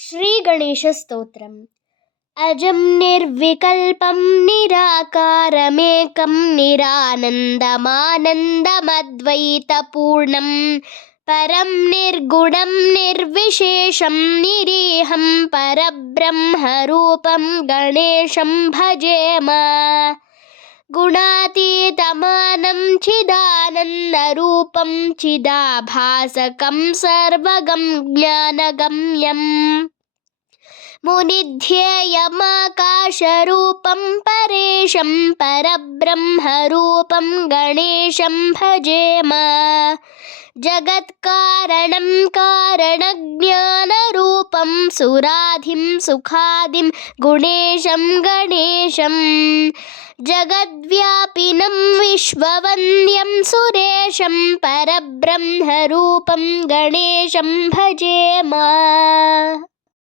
श्रीगणेशस्तोत्रम्। अजं निर्विकल्पं निराकारमेकं निरानन्दमानन्दमद्वैतपूर्णं परं निर्गुणं निर्विशेषं निरीहं परब्रह्मरूपं गणेशं भजेम। गुणातीतमानं चिदानन्दरूपं चिदाभासकं सर्वगं ज्ञानगम्यम् मुनिध्येयमाकाशरूपं परेशं परब्रह्मरूपं गणेशं भजेम। जगत्कारणं कारणज्ञानरूपं सुराधिं सुखादिं गुणेशं गणेशं जगद्व्यापिनं विश्ववन्द्यं सुरेशं परब्रह्मरूपं गणेशं भजेम।